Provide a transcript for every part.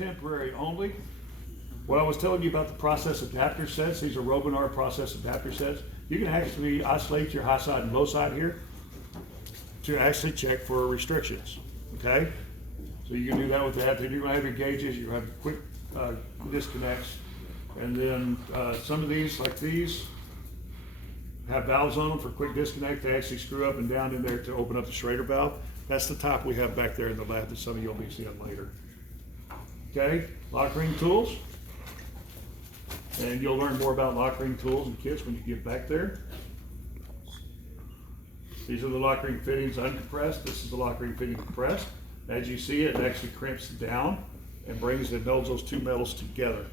temporary only. What I was telling you about the process adapter sets, these are Robinar process adapter sets. You can actually isolate your high side and low side here to actually check for restrictions, okay? So you can do that with that. Then you're gonna have your gauges, you're gonna have quick disconnects. And then some of these, like these, have valves on them for quick disconnect. They actually screw up and down in there to open up the Schrader valve. That's the type we have back there in the lab that some of you will be seeing later. Okay, lock ring tools. And you'll learn more about lock ring tools and kits when you get back there. These are the lock ring fittings uncompressed. This is the lock ring fitting compressed. As you see, it actually crimps down and brings and melds those two metals together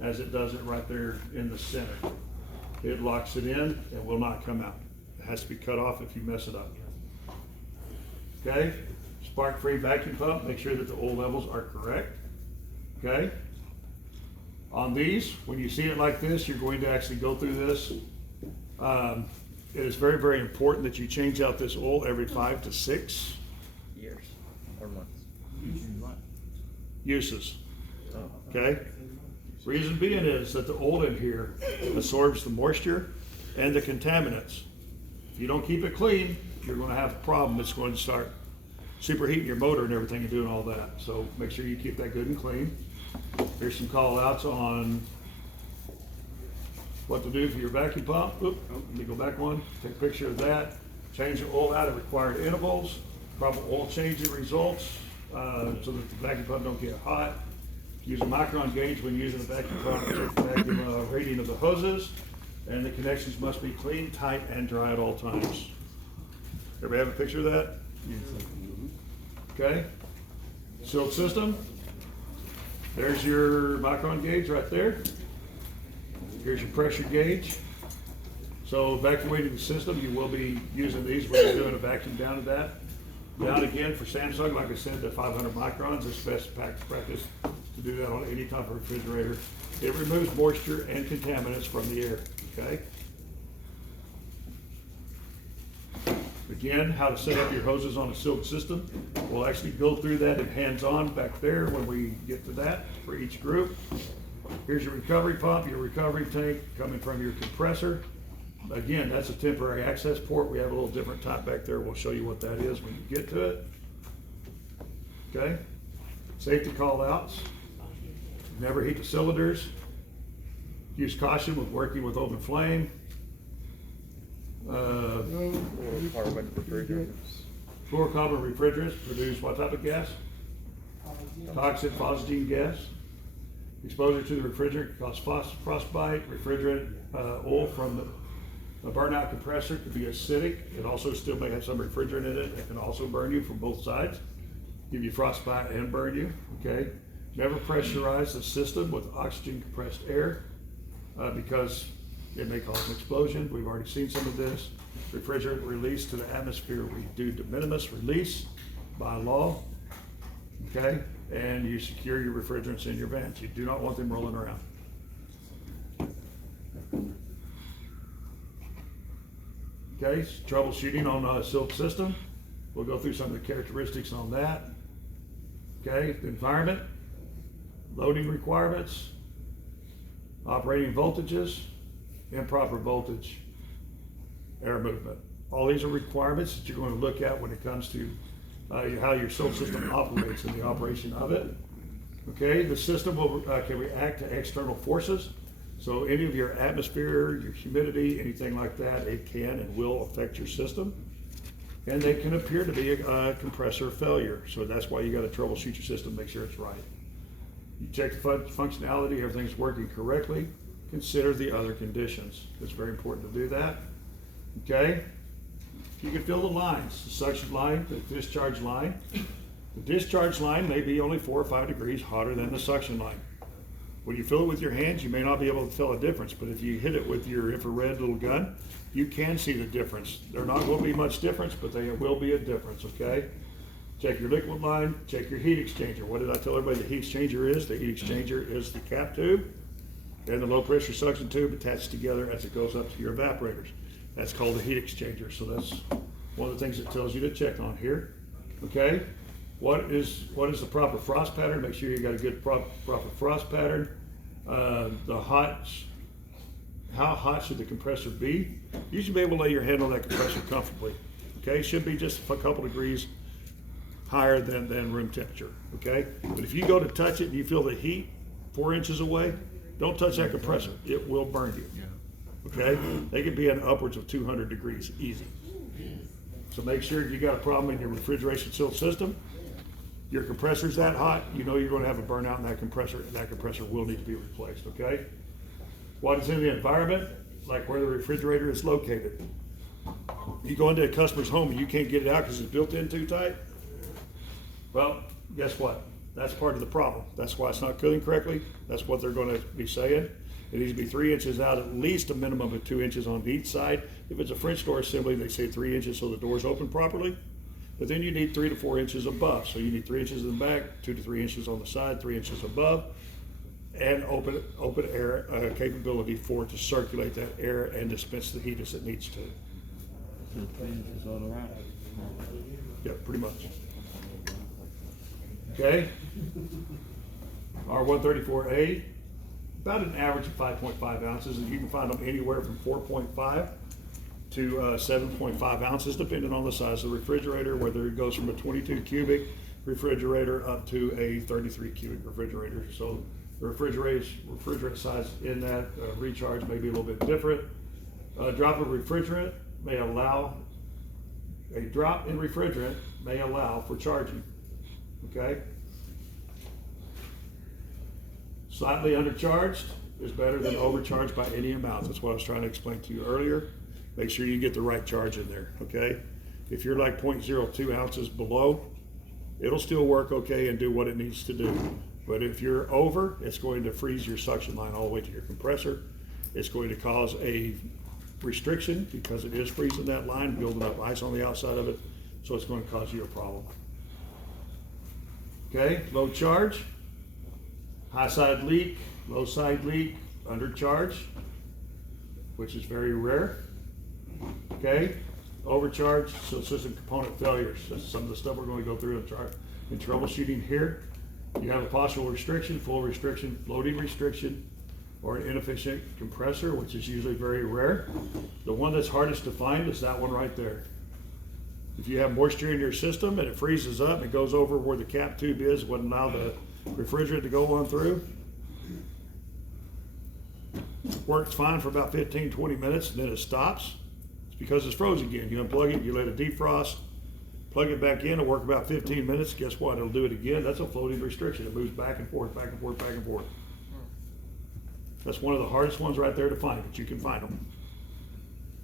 as it does it right there in the center. It locks it in and will not come out. It has to be cut off if you mess it up. Okay, spark-free vacuum pump, make sure that the oil levels are correct. Okay, on these, when you see it like this, you're going to actually go through this. It is very, very important that you change out this oil every 5 to 6 years or months. Uses. Okay, reason being is that the oil in here absorbs the moisture and the contaminants. If you don't keep it clean, you're going to have a problem. It's going to start superheating your motor and everything and doing all that. So make sure you keep that good and clean. Here's some call outs on what to do for your vacuum pump. Oop, let me go back one. Take a picture of that. Change the oil out at required intervals. Proper oil changing results so that the vacuum pump don't get hot. Use a micron gauge when using the vacuum pump. Check the vacuum rating of the hoses. And the connections must be clean, tight, and dry at all times. Everybody have a picture of that? Okay. Silk system. There's your micron gauge right there. Here's your pressure gauge. So evacuating the system, you will be using these when you're doing a vacuum down to that. Down again for Samsung, like I said, the 500 microns is best practice to do that on any type of refrigerator. It removes moisture and contaminants from the air, okay? Again, how to set up your hoses on a silk system. We'll actually go through that in hands-on back there when we get to that for each group. Here's your recovery pump, your recovery tank coming from your compressor. Again, that's a temporary access port. We have a little different type back there. We'll show you what that is when you get to it. Okay, safety call outs. Never heat the cylinders. Use caution with working with open flame. Fluorocarbon refrigerants. Fluorocarbon refrigerants produce what type of gas? Toxic phosgene gas. Exposure to the refrigerant can cause frostbite. Refrigerant oil from the burnout compressor could be acidic. It also still may have some refrigerant in it. It can also burn you from both sides, give you frostbite and burn you. Okay. Never pressurize the system with oxygen compressed air because it may cause an explosion. We've already seen some of this. Refrigerant release to the atmosphere, we do de minimis release by law. Okay. And you secure your refrigerants in your vents. You do not want them rolling around. Okay, troubleshooting on a silk system. We'll go through some of the characteristics on that. Okay, the environment, loading requirements, operating voltages, improper voltage, air movement. All these are requirements that you're going to look at when it comes to how your silk system operates and the operation of it. Okay, the system will, can react to external forces. So any of your atmosphere, your humidity, anything like that, it can and will affect your system. And they can appear to be a compressor failure. So that's why you got to troubleshoot your system, make sure it's right. You check the functionality, everything's working correctly. Consider the other conditions. It's very important to do that. Okay. You can feel the lines, the suction line, the discharge line. The discharge line may be only 4 or 5 degrees hotter than the suction line. When you feel it with your hands, you may not be able to tell a difference, but if you hit it with your infrared little gun, you can see the difference. There's not going to be much difference, but there will be a difference, okay? Check your liquid line, check your heat exchanger. What did I tell everybody the heat exchanger is? The heat exchanger is the cap tube and the low pressure suction tube attached together as it goes up to your evaporators. That's called the heat exchanger. So that's one of the things it tells you to check on here, okay? What is the proper frost pattern? Make sure you got a good proper frost pattern. How hot should the compressor be? You should be able to lay your hand on that compressor comfortably. Okay, should be just a couple degrees higher than room temperature. Okay, but if you go to touch it and you feel the heat 4 inches away, don't touch that compressor. It will burn you. Okay, they can be in upwards of 200 degrees easy. So make sure you got a problem in your refrigeration sealed system. Your compressor's that hot, you know you're going to have a burnout in that compressor, and that compressor will need to be replaced. Okay. What is in the environment, like where the refrigerator is located. You go into a customer's home and you can't get it out because it's built in too tight. Well, guess what? That's part of the problem. That's why it's not cooling correctly. That's what they're going to be saying. It needs to be 3 inches out, at least a minimum of 2 inches on each side. If it's a French door assembly, they say 3 inches so the doors open properly. But then you need 3 to 4 inches above. So you need 3 inches in the back, 2 to 3 inches on the side, 3 inches above, and open air capability for it to circulate that air and dispense the heat as it needs to. 3 inches all around. Yeah, pretty much. Okay. R134A, about an average of 5.5 ounces, and you can find them anywhere from 4.5 to 7.5 ounces, depending on the size of the refrigerator, whether it goes from a 22 cubic refrigerator up to a 33 cubic refrigerator. So the refrigerant size in that recharge may be a little bit different. A drop in refrigerant may allow for charging. Okay. Slightly undercharged is better than overcharged by any amount. That's what I was trying to explain to you earlier. Make sure you get the right charge in there. Okay. If you're like 0.02 ounces below, it'll still work okay and do what it needs to do. But if you're over, it's going to freeze your suction line all the way to your compressor. It's going to cause a restriction because it is freezing that line, building up ice on the outside of it. So it's going to cause you a problem. Okay, low charge, high side leak, low side leak, undercharge, which is very rare. Okay, overcharge, so system component failures. That's some of the stuff we're going to go through in troubleshooting here. You have a partial restriction, full restriction, floating restriction, or an inefficient compressor, which is usually very rare. The one that's hardest to find is that one right there. If you have moisture in your system and it freezes up and it goes over where the cap tube is, wouldn't allow the refrigerant to go on through. Works fine for about 15-20 minutes and then it stops. It's because it's frozen again. You unplug it, you let it defrost, plug it back in, it'll work about 15 minutes. Guess what? It'll do it again. That's a floating restriction. It moves back and forth, back and forth, back and forth. That's one of the hardest ones right there to find, but you can find them.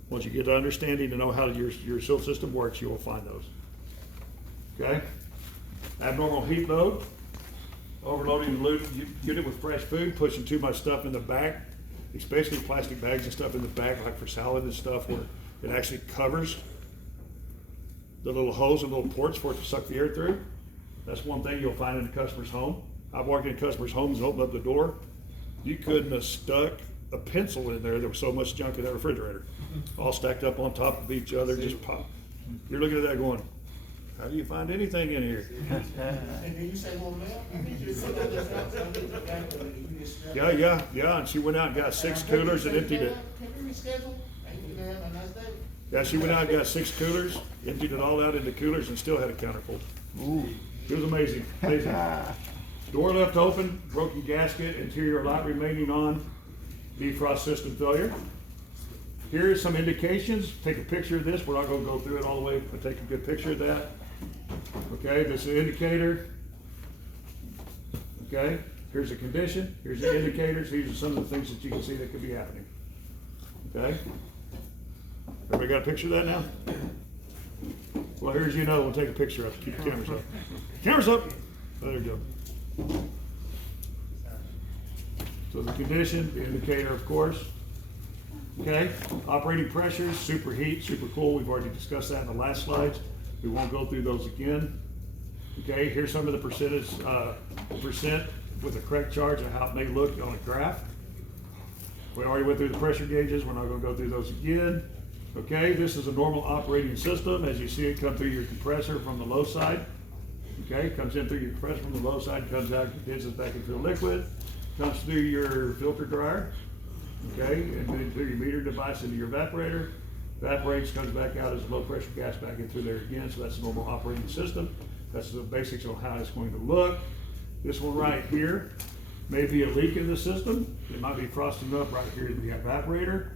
Once you get the understanding to know how your seal system works, you will find those. Okay? Abnormal heat load, overloading the unit with fresh food, pushing too much stuff in the back, especially plastic bags and stuff in the back, like for salad and stuff, where it actually covers the little holes and little ports for it to suck the air through. That's one thing you'll find in a customer's home. I've walked in customers' homes and opened up the door. You couldn't have stuck a pencil in there. There was so much junk in that refrigerator, all stacked up on top of each other, just pop. You're looking at that going, how do you find anything in here? And then you say, well, Yeah, and she went out and got 6 coolers and emptied it. Can we reschedule? And you can have a nice day. Yeah, she went out and got 6 coolers, emptied it all out into coolers and still had a counter full. Ooh. It was amazing, amazing. Door left open, broken gasket, interior light remaining on, defrost system failure. Here are some indications. Take a picture of this. We're not going to go through it all the way, but take a good picture of that. Okay, this is an indicator. Okay, here's a condition. Here's the indicators. These are some of the things that you can see that could be happening. Okay, everybody got a picture of that now? Well, here's we'll take a picture of it. Keep the cameras up. Cameras up. There you go. So the condition, the indicator, of course. Okay, operating pressures, superheat, super cool. We've already discussed that in the last slides. We won't go through those again. Okay, here's some of the percentage, percent with the correct charge of how it may look on a graph. We already went through the pressure gauges. We're not going to go through those again. Okay, this is a normal operating system as you see it come through your compressor from the low side. Okay, comes in through your compressor from the low side, comes out, condenses back into the liquid, comes through your filter dryer, okay, and then through your meter device into your evaporator. Evaporates, comes back out as low pressure gas back into there again, so that's the normal operating system. That's the basics of how it's going to look. This one right here may be a leak in the system. It might be frosting up right here in the evaporator.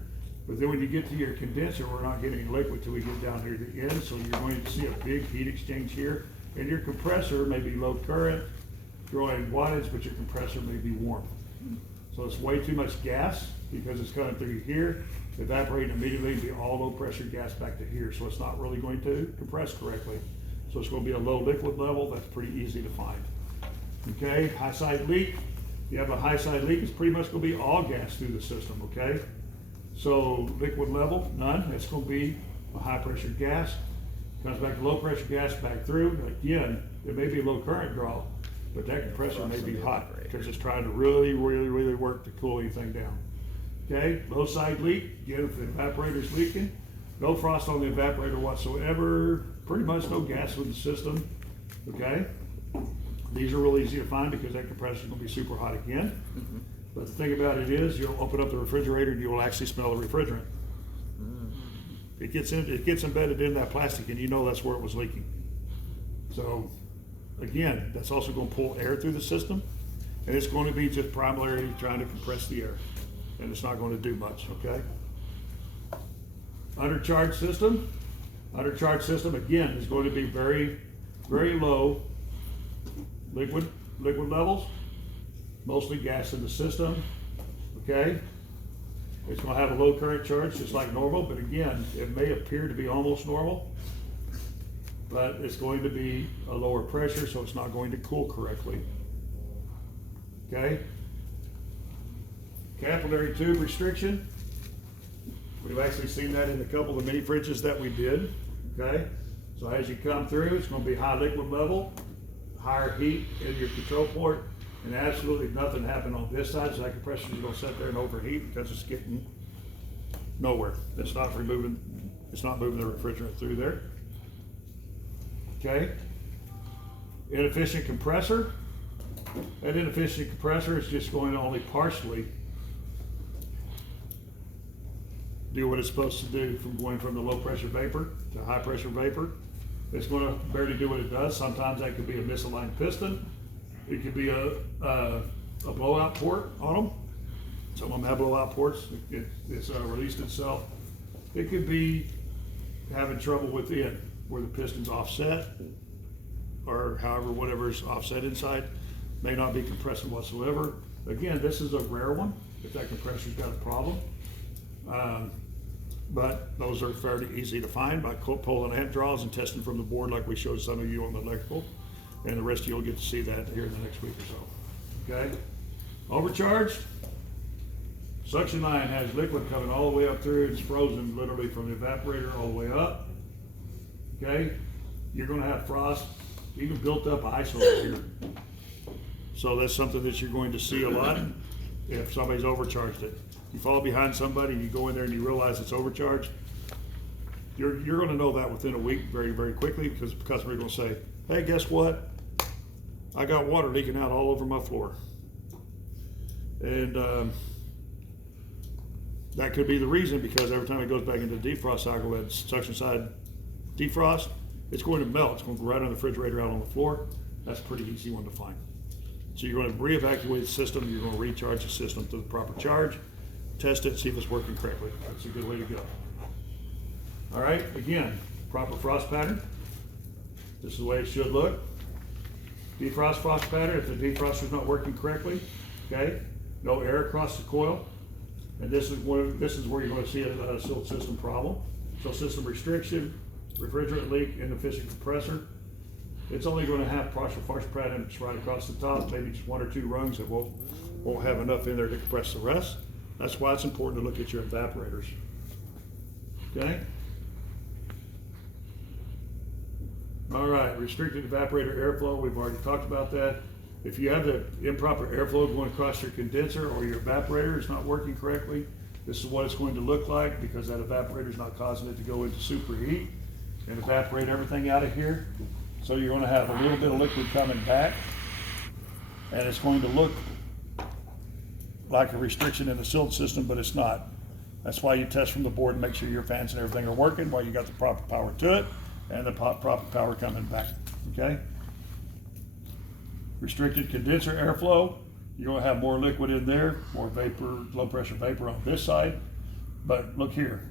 But then when you get to your condenser, we're not getting liquid till we get down here to the end, so you're going to see a big heat exchange here. And your compressor may be low current, drawing wattage, but your compressor may be warm. So it's way too much gas because it's coming through here, evaporating immediately, be all low pressure gas back to here. So it's not really going to compress correctly. So it's going to be a low liquid level. That's pretty easy to find. Okay, high side leak. You have a high side leak, it's pretty much going to be all gas through the system, okay? So liquid level, none. It's going to be a high pressure gas. Comes back to low pressure gas back through. Again, it may be low current draw, but that compressor may be hot because it's trying to really work to cool anything down. Okay, low side leak, again, if the evaporator's leaking, no frost on the evaporator whatsoever, pretty much no gas in the system, okay? These are real easy to find because that compressor's gonna be super hot again. But the thing about it is, you'll open up the refrigerator and you'll actually smell the refrigerant. It gets embedded in that plastic and you know that's where it was leaking. So, again, that's also gonna pull air through the system and it's going to be just primarily trying to compress the air. And it's not going to do much, okay? Undercharged system. Undercharged system, again, is going to be very low liquid levels, mostly gas in the system, okay? It's going to have a low current charge just like normal, but again, it may appear to be almost normal, but it's going to be a lower pressure, so it's not going to cool correctly, okay? Capillary tube restriction. We've actually seen that in a couple of mini fridges that we did, okay? So as you come through, it's going to be high liquid level, higher heat in your control port, and absolutely nothing happened on this side, so that compressor is going to sit there and overheat because it's getting nowhere. It's not moving the refrigerant through there, okay? Inefficient compressor. That inefficient compressor is just going to only partially do what it's supposed to do from going from the low pressure vapor to high pressure vapor. It's going to barely do what it does. Sometimes that could be a misaligned piston. It could be a blowout port on them. Some of them have blowout ports. It's released itself. It could be having trouble within where the piston's offset or however whatever's offset inside may not be compressing whatsoever. Again, this is a rare one if that compressor's got a problem. But those are fairly easy to find by pulling amp draws and testing from the board like we showed some of you on the electrical. And the rest of you will get to see that here in the next week or so. Okay? Overcharged. Suction line has liquid coming all the way up through. It's frozen literally from the evaporator all the way up. Okay? You're going to have frost, even built up ice over here. So that's something that you're going to see a lot if somebody's overcharged it. You fall behind somebody and you go in there and you realize it's overcharged, you're going to know that within a week very quickly because the customer is going to say, hey, guess what? I got water leaking out all over my floor. And that could be the reason because every time it goes back into the defrost cycle, that suction side defrost, it's going to melt. It's going to go right on the refrigerator out on the floor. That's a pretty easy one to find. So you're going to re-evacuate the system. You're going to recharge the system to the proper charge. Test it, see if it's working correctly. That's a good way to go. All right, again, proper frost pattern. This is the way it should look. Defrost frost pattern, if the defroster is not working correctly, okay, no air across the coil. And this is where you're going to see a silt system problem. So system restriction, refrigerant leak, inefficient compressor. It's only going to have partial frost pattern right across the top, maybe just one or two rungs that won't have enough in there to compress the rest. That's why it's important to look at your evaporators. Okay? All right, restricted evaporator airflow, we've already talked about that. If you have the improper airflow going across your condenser or your evaporator is not working correctly, this is what it's going to look like because that evaporator is not causing it to go into superheat and evaporate everything out of here. So you're gonna have a little bit of liquid coming back, and it's going to look like a restriction in the silt system, but it's not. That's why you test from the board and make sure your fans and everything are working, while you got the proper power to it, and the proper power coming back, okay? Restricted condenser airflow, you're gonna have more liquid in there, more vapor, low pressure vapor on this side. But look here,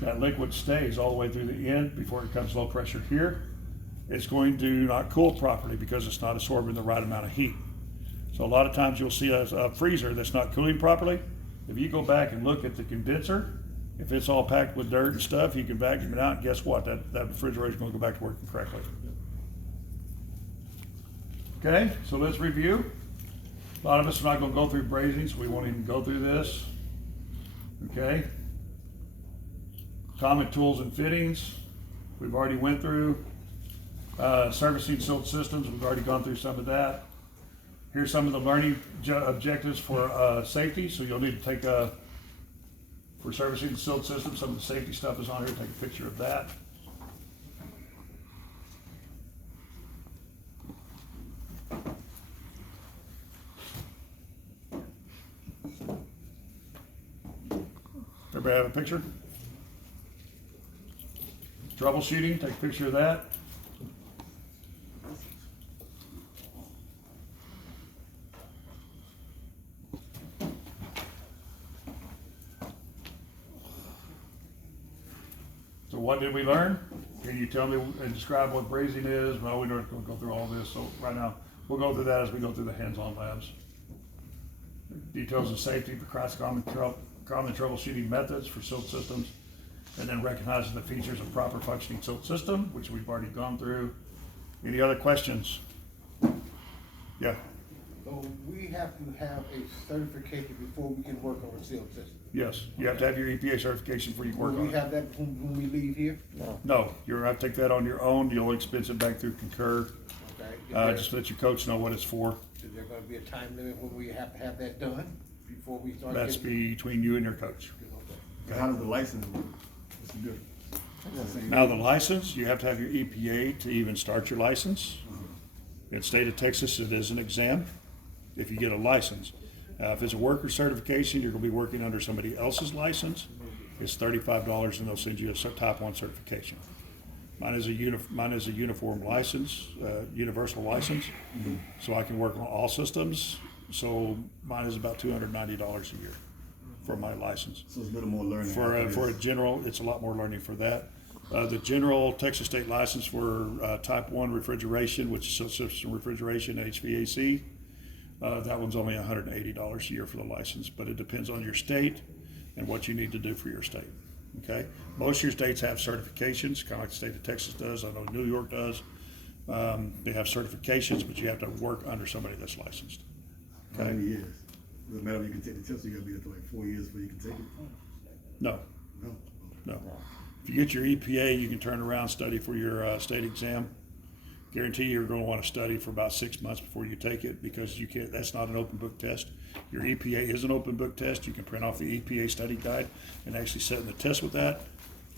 that liquid stays all the way through the end before it comes low pressure here. It's going to not cool properly because it's not absorbing the right amount of heat. So a lot of times you'll see a freezer that's not cooling properly. If you go back and look at the condenser, if it's all packed with dirt and stuff, you can vacuum it out, and guess what? That refrigerator is going to go back to working correctly. Okay, so let's review. A lot of us are not going to go through brazing, so we won't even go through this. Okay. Common tools and fittings, we've already went through. Servicing silt systems, we've already gone through some of that. Here's some of the learning objectives for safety. So you'll need to take for servicing the silt system, some of the safety stuff is on here. Take a picture of that. Everybody have a picture? Troubleshooting, take a picture of that. So what did we learn? Can you tell me and describe what brazing is? Well, we're not going to go through all this, so right now we'll go through that as we go through the hands-on labs. Details of safety across common troubleshooting methods for silt systems, and then recognizing the features of proper functioning silt system, which we've already gone through. Any other questions? Yeah. So we have to have a certification before we can work on a sealed system. Yes, you have to have your EPA certification before you can work Will on we it. have that when we leave here? No, you're gonna have to take that on your own. You'll expense it back through Concur. Okay. Just let your coach know what it's for. Is there gonna be a time limit when we have to have that done before we start? That's getting- between you and your coach. Okay. How does the license work? What's the difference? Now, the license, you have to have your EPA to even start your license. In the state of Texas, it is an exam if you get a license. If it's a worker certification, you're gonna be working under somebody else's license. It's $35 and they'll send you a type 1 certification. Mine is a uniform license, universal license, so I can work on all systems. So mine is about $290 a year for my license. So it's a little more learning. For after a this. general, it's a lot more learning for that. The general Texas state license for type 1 refrigeration, which is silt system refrigeration, HVAC, that one's only $180 a year for the license, but it depends on your state and what you need to do for your state. Okay, most of your states have certifications, kind of like the state of Texas does. I know New York does. They have certifications, but you have to work under somebody that's licensed. How many Okay, years? Doesn't matter if you can take the test, you gotta be there for like 4 years before you can take it? no, No? no. If you get your EPA, you can turn around, study for your state exam. Guarantee you're going to want to study for about 6 months before you take it, because you can't. That's not an open book test. Your EPA is an open book test. You can print off the EPA study guide and actually set in the test with that.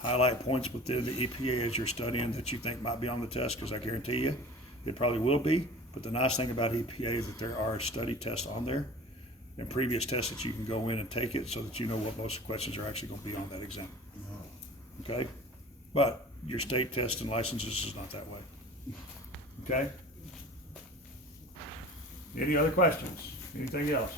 Highlight points within the EPA as you're studying that you think might be on the test, because I guarantee you it probably will be. But the nice thing about EPA is that there are study tests on there and previous tests that you can go in and take it, so that you know what most questions are actually going to be on that exam. Okay, but your state test and licenses is not that way. Okay? Any other questions? Anything else?